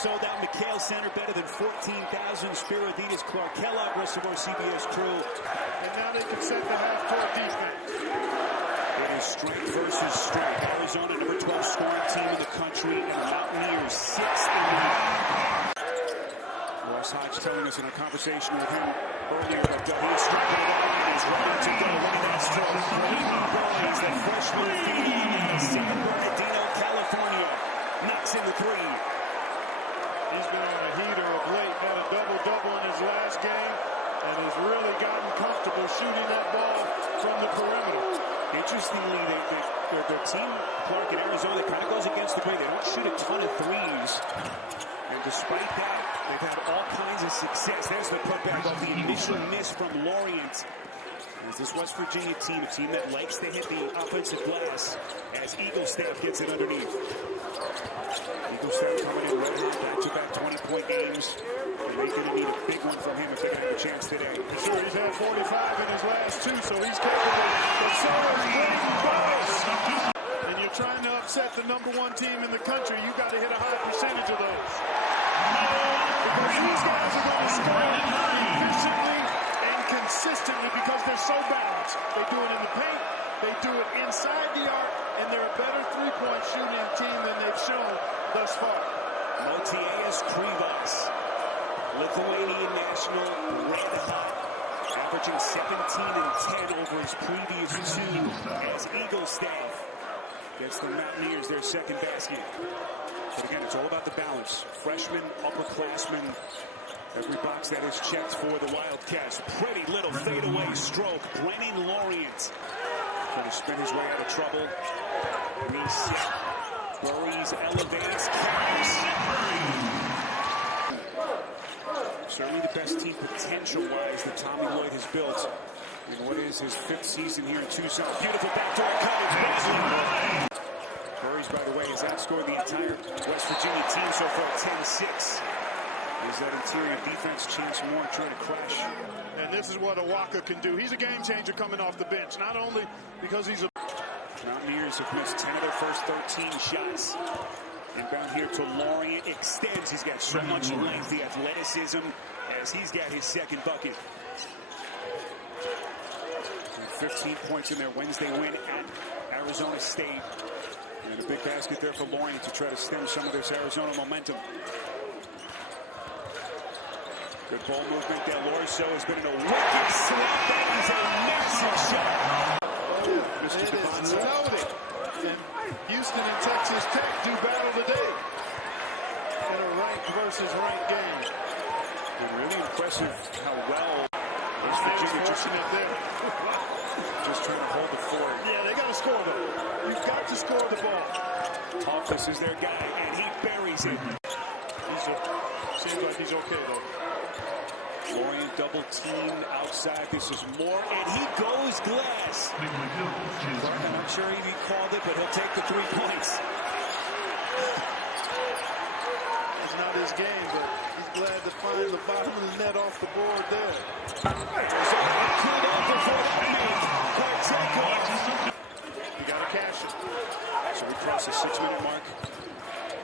sold out McHale Center, better than 14,000. Spiro Adidas, Clark Kellogg, rest of our CBS crew. And now they can set the half-court defense. It is strength versus strength. Arizona, number 12 scoring team in the country, and the Mountaineers, 6th in the league. Ross Hodge telling us in a conversation with him earlier that he is striking it out and is ready to go. Look at that stroke. Is the freshman from San Bernardino, California, knocks in the three. He's been on a heater of late, had a double-double in his last game, and has really gotten comfortable shooting that ball from the perimeter. Interestingly, their team, Clark, in Arizona, kind of goes against the grain. They don't shoot a ton of threes. And despite that, they've had all kinds of success. There's the putback of the initial miss from Lorient. As this West Virginia team, a team that likes to hit the offensive glass, as Eaglestaff gets it underneath. Eaglestaff coming in red hot, back-to-back 20-point games. And they're going to need a big one from him if they're going to have a chance today. Sure, he's had 45 in his last two, so he's capable of winning balls. And you're trying to upset the number one team in the country, you got to hit a high percentage of those. Because these guys are going to score efficiently and consistently because they're so balanced. They do it in the paint, they do it inside the arc, and they're a better three-point shooting team than they've shown thus far. Motiejas Krivas, Lithuanian national, red hot, averaging 17 and 10 over his previous two as Eaglestaff gets the Mountaineers their second basket. But again, it's all about the balance. Freshman, upperclassmen, every box that is checked for the Wildcats. Pretty little fadeaway stroke. Brennan Lorient trying to spin his way out of trouble. Reset. Burries elevates. Carries. Certainly the best team potential-wise that Tommy Lloyd has built in what is his 5th season here in Tucson. Beautiful backdoor cut. It's Burries, by the way, has outscored the entire West Virginia team so far 10-6. Is that interior defense chance more trying to crash? And this is what Awaka can do. He's a game changer coming off the bench, not only because he's a... Mountaineers have missed 10 of their first 13 shots. Inbound here to Lorient, extends. He's got so much length, the athleticism, as he's got his second bucket. And 15 points in their Wednesday win at Arizona State. And a big basket there for Lorient to try to stem some of this Arizona momentum. Good ball movement there. Lorso has been in a wicked slap. That is a massive shot. Mr. It is loaded. And Houston and Texas Tech do battle today in a ranked versus ranked game. And really impressive how well West Virginia just trying to hold the fort. Yeah, they got to score though. You've got to score the ball. Hoffus is their guy, and he buries it. Seems like he's okay though. Lorient double team outside. This is more, and he goes glass. I'm not sure he called it, but he'll take the 3 points. It's not his game, but he's glad to find the bottom of the net off the board there. You got to cash it. So we cross the 6-minute mark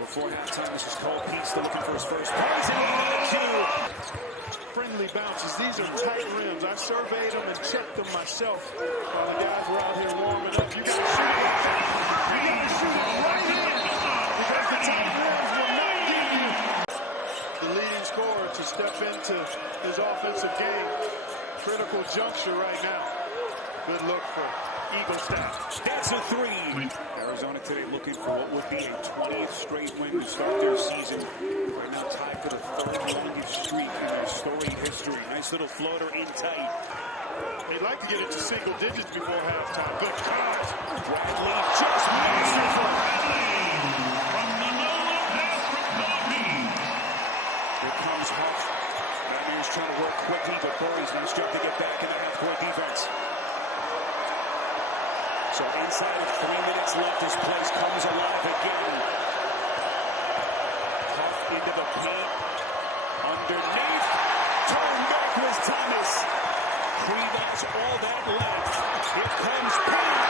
before halftime. This is Cole Pete still looking for his first points. Friendly bounces. These are tight rims. I surveyed them and checked them myself while the guys were out here warming up. You got to shoot it. You got to shoot it right in because the tight rims will not give you the leading scorer to step into his offensive game. Critical juncture right now. Good look for Eaglestaff. That's a 3. Arizona today looking for what would be a 20th straight win to start their season. Right now tied for the 3rd longest streak in their storied history. Nice little floater in tight. They'd like to get it to single digits before halftime. Good cut. Bradley just missed it for Bradley. From the NOLA pass from Kobe. Here comes Huff. Mountaineers trying to work quickly, but Burries nice job to get back in the half-court defense. So inside of 3 minutes left, this place comes alive again. Huff into the paint. Underneath. Turn back was Thomas. Krivas all that left. Here comes Payne.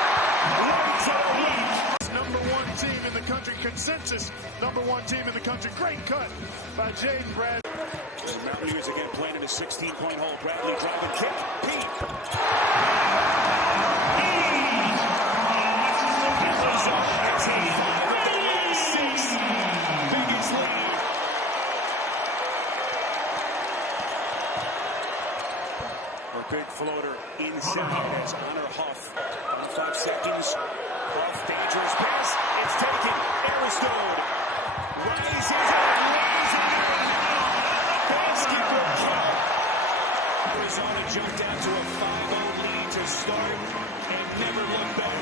Number one team in the consensus #1 team in the country. Great cut by Jaden Brad. The Mountaineers again playing in a 16-point hole. Bradley driving kick. Pete. Biggest lead. A big floater inside as Honor Huff. 5 seconds. Huff, dangerous pass. It's taken. Aristode rises Arizona jumped out to a 5-0 lead to start and never looked back.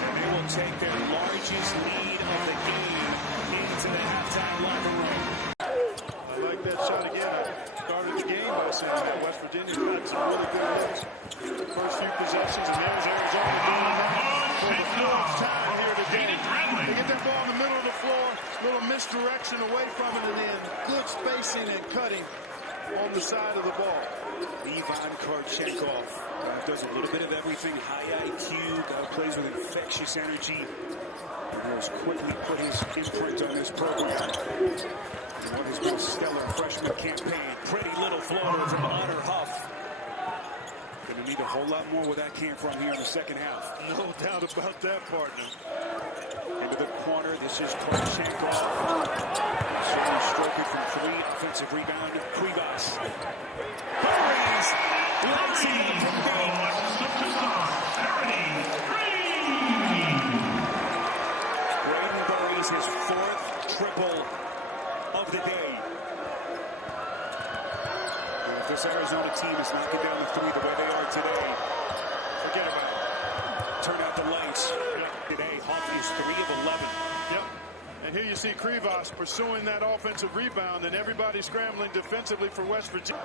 And they will take their largest lead of the game into the halftime locker room. I like that shot again. I started the game by saying that West Virginia's got some really good looks. The first few possessions, and there's Arizona doing that for the fourth time here today. They get that ball in the middle of the floor, little misdirection away from it, and then good spacing and cutting on the side of the ball. Ivan Karchenkov does a little bit of everything. High IQ, guy plays with infectious energy, and has quickly put his imprint on this program. And what has been a stellar freshman campaign. Pretty little floater from Honor Huff. Going to need a whole lot more where that came from here in the second half. No doubt about that, partner. Into the corner, this is Karchenkov. Certainly stroking from 3. Offensive rebound, Krivas. Burries lights it up from deep. Braden Burries, his 4th triple of the day. And if this Arizona team is knocking down the 3 the way they are today, forget about it. Turn out the lights. Today, Huff is 3 of 11. Yep. And here you see Krivas pursuing that offensive rebound, and everybody scrambling defensively for West Virginia.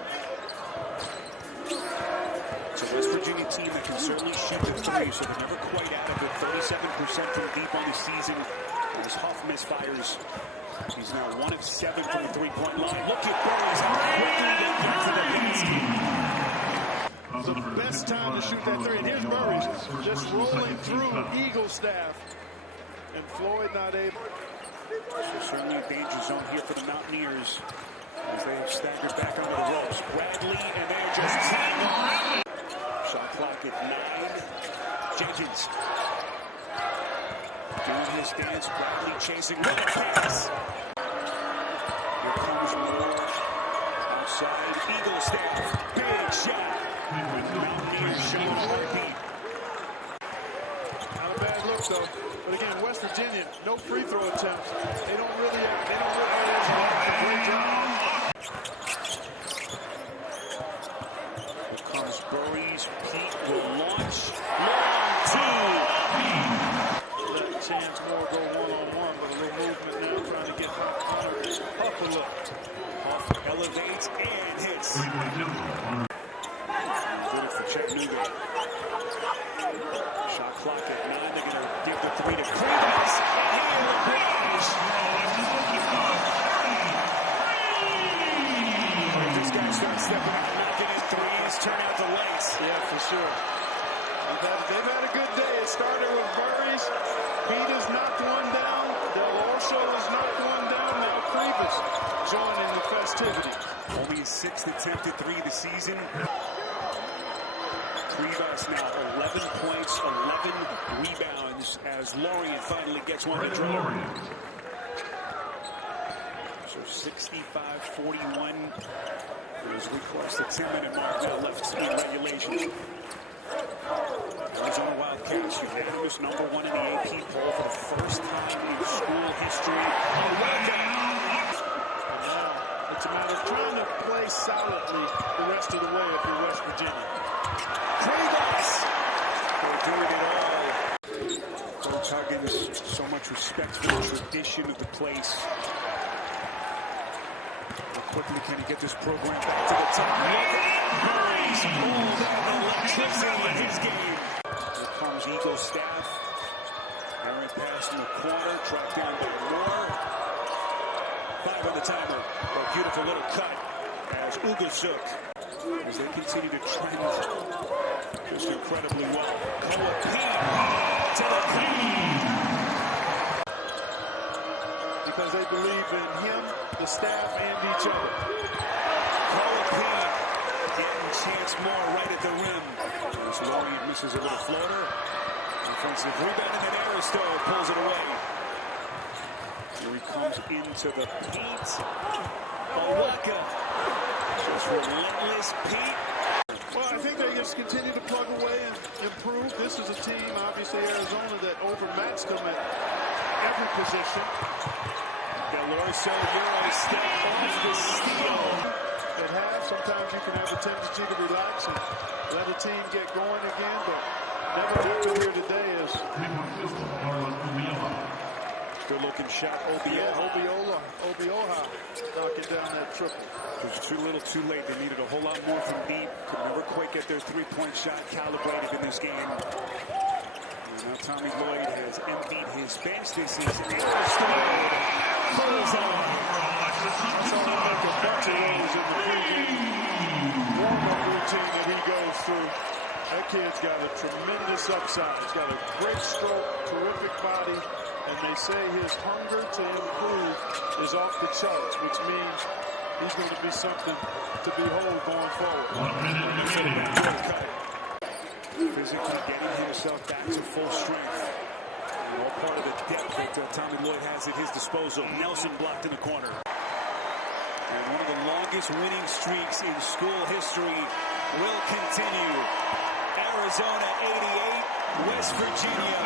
It's a West Virginia team that can certainly shoot the 3, so they're never quite out of it. 37% from deep on the season. As Huff misfires, he's now 1 of 7 from the 3-point line. Look at Burries, how quickly they get to the basket. The best time to shoot that 3. And here's Burries just rolling through Eagle staff. And Floyd not able. So certainly a danger zone here for the Mountaineers as they have staggered back onto the ropes. Bradley, and they're just tangled. Shot clock at 9. Jenkins doing his dance. Bradley chasing with a pass. Here comes Moore outside. Eagle staff. Big shot. Mountaineers showing heartbeat. Not a bad look though. But again, West Virginia, no free throw attempts. They don't really always do a great job. Here comes Burries. Pete will launch. Long 2. Let Chance Moore go one-on-one, but a little movement now trying to get Huff a look. Huff elevates and hits. Good for Chattanooga. Shot clock at 9. They're going to give the 3 to Krivas. And the finish. This guy starts stepping out, knocking in 3s, turn out the lights. Yeah, for sure. They've had a good day. It started with Burries. Pete has knocked one down. Del Orso has knocked one down. Now Krivas joining the festivities. Only his 6th attempted 3 this season. Krivas now 11 points, 11 rebounds as Lorient finally gets one to drop. So 65-41 as we cross the 10-minute mark now left in regulation. Arizona Wildcats unanimous #1 in the AP poll for the first time in school history. It's a matter of trying to play solidly the rest of the way if you're West Virginia. Krivas! They're doing it all. Coach Huggins, so much respect for the tradition of the place. How quickly can he get this program back to the top? Burries, all that electricity in his game. Here comes Eagle staff. Aaron pass in the corner, tracked down by Moore. 5 on the timer. A beautiful little cut as Ugasuk, as they continue to trend just incredibly well. Koa Pete to the cup. Because they believe in him, the staff, and each other. Koa Pete getting a chance more right at the rim. As Lloyd misses a little floater. Offensive rebound, and then Aristo pulls it away. Here he comes into the paint. Owaka. Just relentless Pete. Well, I think they just continue to plug away and improve. This is a team, obviously Arizona, that overmatched them at every position. Delorso Euro step off the steal. At half, sometimes you can have a tendency to relax and let a team get going again, but never happened here today. As good looking shot, Obioha knocking down that triple. It was too little too late. They needed a whole lot more from deep. Could never quite get their three-point shot calibrated in this game. And now Tommy Lloyd has emptied his bench. This is Aristo. Pulls on. That's all they make a bunch of those in the pregame warm-up routine that he goes through. That kid's got a tremendous upside. He's got a great stroke, terrific body, and they say his hunger to improve is off the charts, which means he's going to be something to behold going forward. Physically getting himself back to full strength. And all part of the depth that Tommy Lloyd has at his disposal. Nelson blocked in the corner. And one of the longest winning streaks in school history will continue. Arizona 88, West Virginia